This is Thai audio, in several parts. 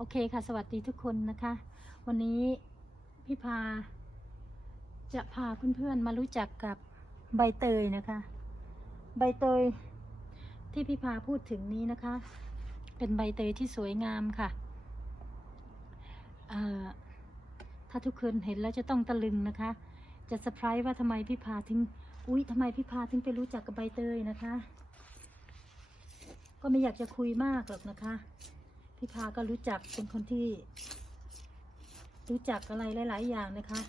โอเคค่ะ สวัสดีทุกคนนะคะ วันนี้พี่พา จะพาเพื่อนๆมารู้จักกับใบเตยนะคะ ใบเตยที่พี่พาพูดถึงนี้นะคะ เป็นใบเตยที่สวยงามค่ะ ถ้าทุกคนเห็นแล้วจะต้องตะลึงนะคะ จะเซอร์ไพรส์ว่าทำไมพี่พาถึง อุ๊ยทำไมพี่พาถึงไปรู้จักกับใบเตยนะคะ ก็ไม่อยากจะคุยมากหรอกนะคะ พี่พาก็รู้จักเป็นคนที่ รู้จักอะไรหลาย ๆ อย่างนะคะ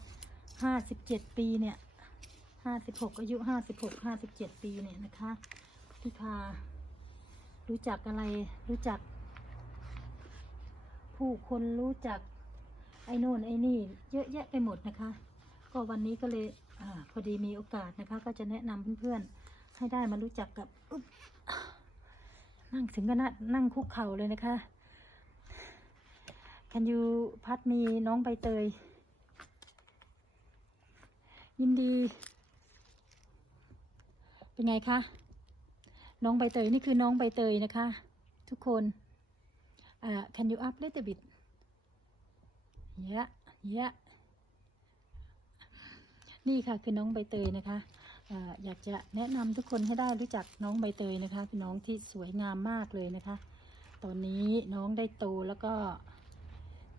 ห้าสิบเจ็ดปีเนี่ยห้าสิบหกอายุห้าสิบหกห้าสิบเจ็ดปีเนี่ยนะคะพี่พา รู้จักอะไรรู้จัก ผู้คนรู้จักไอ้โน่นไอ้นี่ เยอะแยะไปหมดนะคะ ก็วันนี้ก็เลยอพอดีมีโอกาสนะคะ ก็จะแนะนำเพื่อนๆให้ได้มารู้จักกับนั่งถึงก็นั่งคุกเข่าเลยนะคะ Can you พัดมีน้องใบเตย ยินดี เป็นไงคะ น้องใบเตย นี่คือน้องใบเตยนะคะ ทุกคนอ่า Can you up little bit yeah yeah นี่ค่ะคือน้องใบเตยนะคะอออยากจะแนะนำทุกคนให้ได้รู้จักน้องใบเตยนะคะเป็นน้องที่สวยงามมากเลยนะคะ ตอนนี้น้องได้โตแล้วก็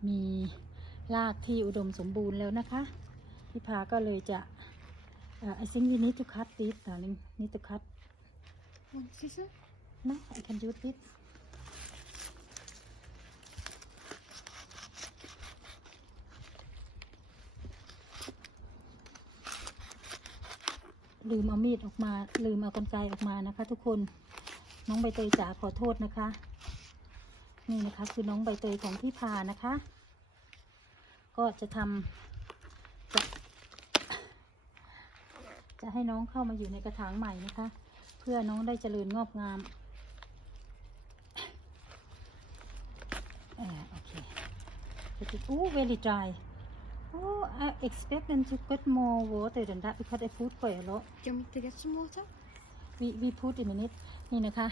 มีรากที่อุดมสมบูรณ์แล้วนะคะพี่พาก็เลยจะเอ่อ I think we need to cut this darling need to cut Want scissor? no I can use this ลืมเอามีดออกมา ลืมเอากรรไกรออกมานะคะ ทุกคน น้องใบเตยจ๋าขอโทษนะคะ นี่นะคะคือน้องใบเตยของพี่พานะคะ ก็จะทำจะจะให้น้องเข้ามาอยู่ในกระถางใหม่นะคะ เพื่อน้องได้เจริญงอกงามเออโอเค It is oh very dry Oh I expect them to get more water than that because I put quite a lot Do you want me to get some water? วีวีพูดอีกนิดนี่นะคะ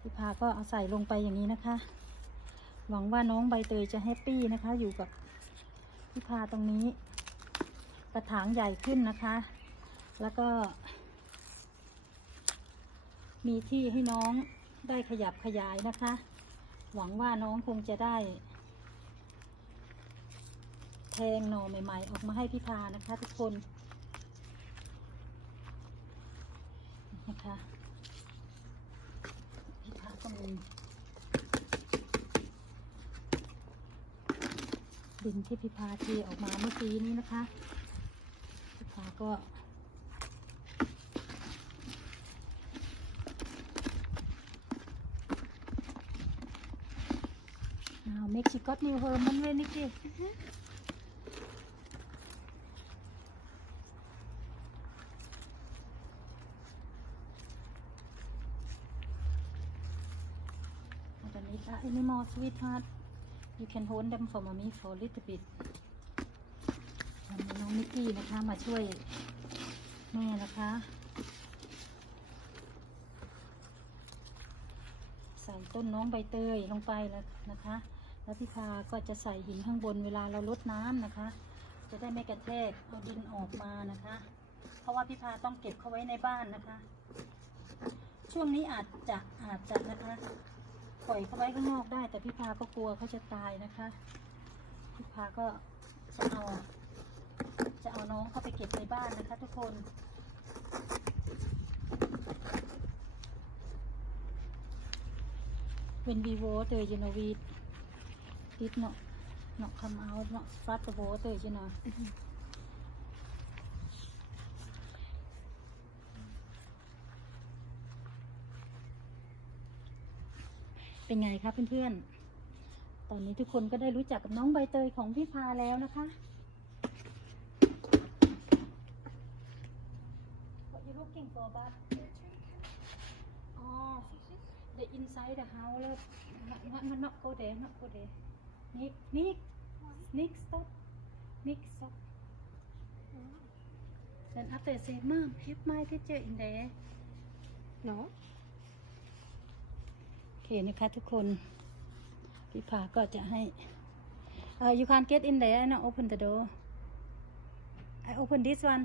พี่พาก็เอาใส่ลงไปอย่างนี้นะคะ หวังว่าน้องใบเตยจะแฮปปี้นะคะ อยู่กับพี่พาตรงนี้ กระถางใหญ่ขึ้นนะคะ แล้วก็ มีที่ให้น้องได้ขยับขยายนะคะ หวังว่าน้องคงจะได้ แทงหน่อใหม่ ๆ ออกมาให้พี่พานะคะ ทุกคนนะคะพี่พาก็มี ดินที่พิพาทีออกมาเมื่อกี้นี้นะคะพิพาก็เอาม็กซิโกนิวเฮอร์มันเลยนี่สิตอนนี้ก็เอนิมอลสวีทฮาร์ you can hold them for mommy for a little bit วันนี้น้องมิกกี้นะคะมาช่วยแม่นะคะ ใส่ต้นน้องใบเตยลงไปแล้วนะคะ แล้วพี่พาก็จะใส่หินข้างบนเวลาเราลดน้ำนะคะ จะได้ไม่กระแทกเอาดินออกมานะคะ เพราะว่าพี่พาต้องเก็บเขาไว้ในบ้านนะคะ ช่วงนี้อาจจะอาจจะนะคะ ปล่อยเขาไว้ข้างนอกได้ แต่พี่พาก็กลัวเขาจะตายนะคะ พี่พาก็จะเอา จะเอาน้องเข้าไปเก็บในบ้านนะคะ ทุกคน when we water you know we did not not come out not start the water you know เป็นไงคะเพื่อนๆ ตอนนี้ทุกคนก็ได้รู้จักกับน้องใบเตยของพี่พาแล้วนะคะ What you looking for but อ๋อ the inside the house แล้ว not not not not go there not go there Nick Nick Nick stop Nick stop then after say mom have my teacher in there No. คนะคะทุกคนพี่พาก็จะให้ uh, you can't get in there and open the door I open this one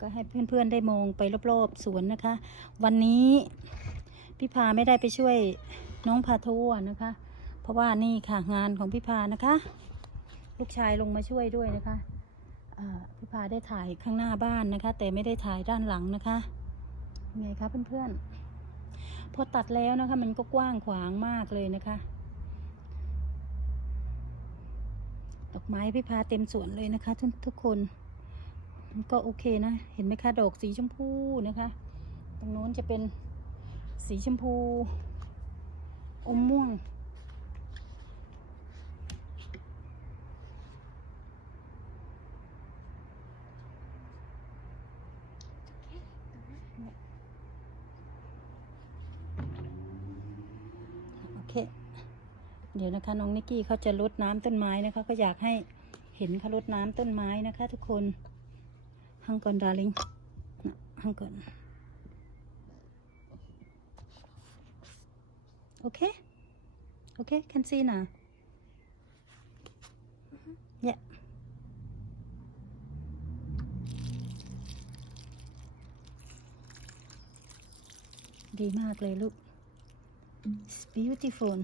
ก็ให้เพื่อนๆได้มองไปรอบๆสวนนะคะ วันนี้พี่พาไม่ได้ไปช่วยน้องพาทัวร์นะคะ เพราะว่านี่ค่ะงานของพี่พานะคะ ลูกชายลงมาช่วยด้วยนะคะพี่พาได้ถ่ายข้างหน้าบ้านนะคะ แต่ไม่ได้ถ่ายด้านหลังนะคะ ไงคะเพื่อนๆ พอตัดแล้วนะคะ มันก็กว้างขวางมากเลยนะคะ ดอกไม้พี่พาเต็มสวนเลยนะคะ ทุกทุกคน มันก็โอเคนะ เห็นไหมคะดอกสีชมพูนะคะ ตรงโน้นจะเป็นสีชมพู อมม่วง โอเค เดี๋ยวนะคะน้องนิกกี้เขาจะรดน้ำต้นไม้นะคะ ก็อยากให้เห็นเขารดน้ำต้นไม้นะคะ ทุกคนหังก่อนดาริงนะหังก่อนโอเคโอเค can see now yeah ดีมากเลยลูก It's beautiful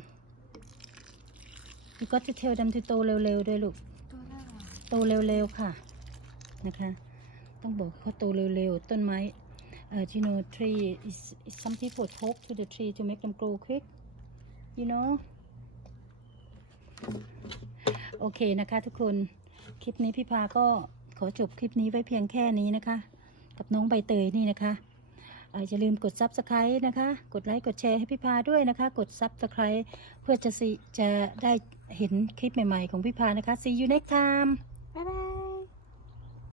you got to tell them to โตเร็วๆด้วยลูกตัวหน้าโตเร็วๆค่ะ นะคะ ต้องบอกเขาโตเร็วๆ ต้นไม้เอ่อ you know tree is, is some people talk to the tree to make them grow quick you know โอเคนะคะทุกคน คลิปนี้พี่พาก็ขอจบคลิปนี้ไว้เพียงแค่นี้นะคะ กับน้องใบเตยนี่นะคะเอ่ออย่าลืมกด subscribe นะคะ กดไลค์ กดแชร์ให้พี่พาด้วยนะคะ กด subscribe เพื่อจะสิจะได้ เห็นคลิปใหม่ ๆ ของพี่พานะคะ see you next time